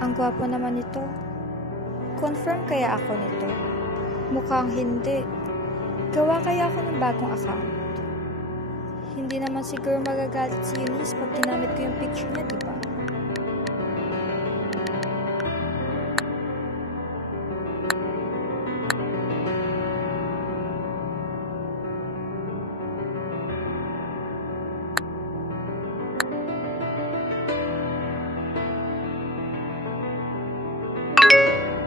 Ang gwapo naman nito. Confirm kaya ako nito? Mukhang hindi. Gawa kaya ako ng bagong account? Hindi naman siguro magagalit si Eunice pag ginamit ko yung picture niya, diba?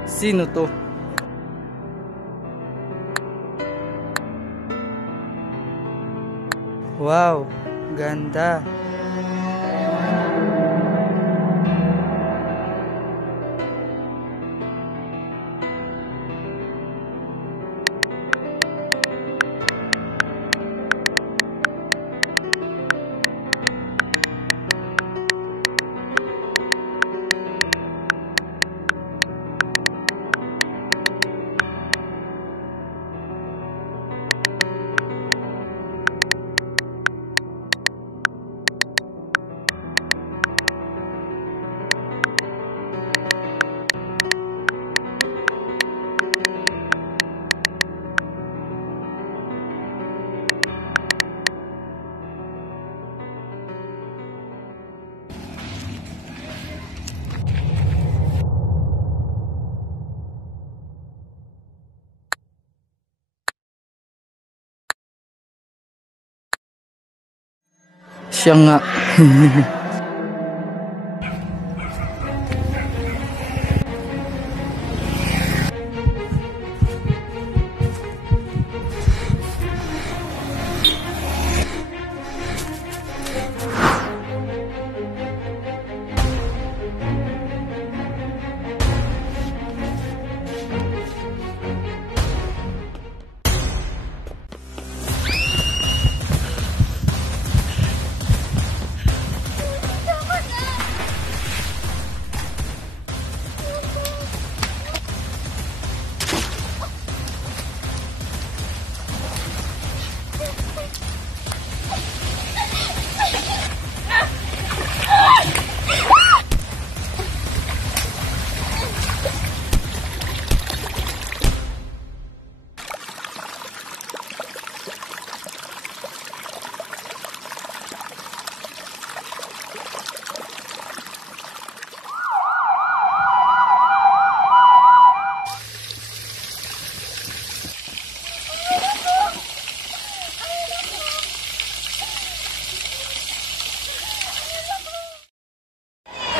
Sino to? Wow, ganda. Siya nga.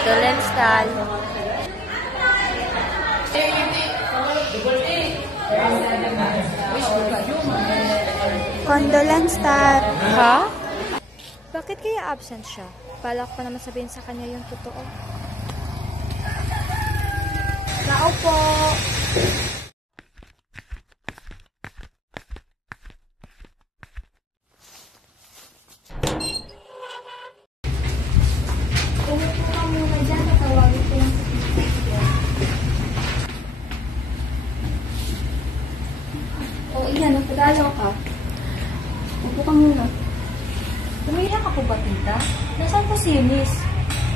Dolenstal. Condolenstal. Ha? Bakit kaya absent siya? Balak pa naman sabihin sa kanya yung totoo. Tao po. O, iyan, nagpadalaw ka. Upo ka muna. Umiyak ako ba, tita? Nasaan po si Eunice?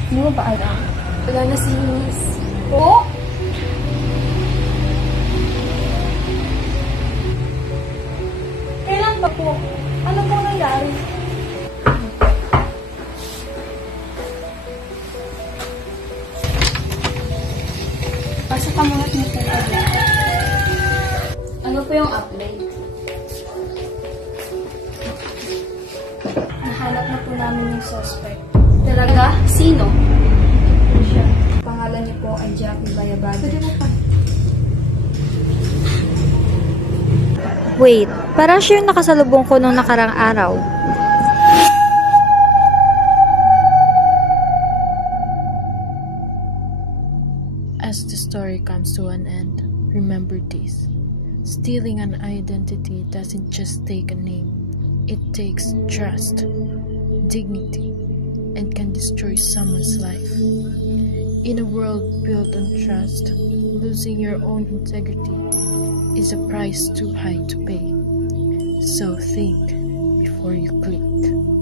Hindi mo ba alam? Wala na si Eunice. Po? Kailan ba po? Ano po nangyari? Pasok ka muna at mupo ka dyan. Ano po yung update? Nahanap na po namin yung suspect. Talaga? Sino? Siya. Pangalan niyo po ay Jackie Bayabado. Wait, parang siya yung nakasalubong ko nung nakarang araw. As the story comes to an end, remember this. Stealing an identity doesn't just take a name. It takes trust, dignity, and can destroy someone's life. In a world built on trust, losing your own integrity is a price too high to pay. So think before you click.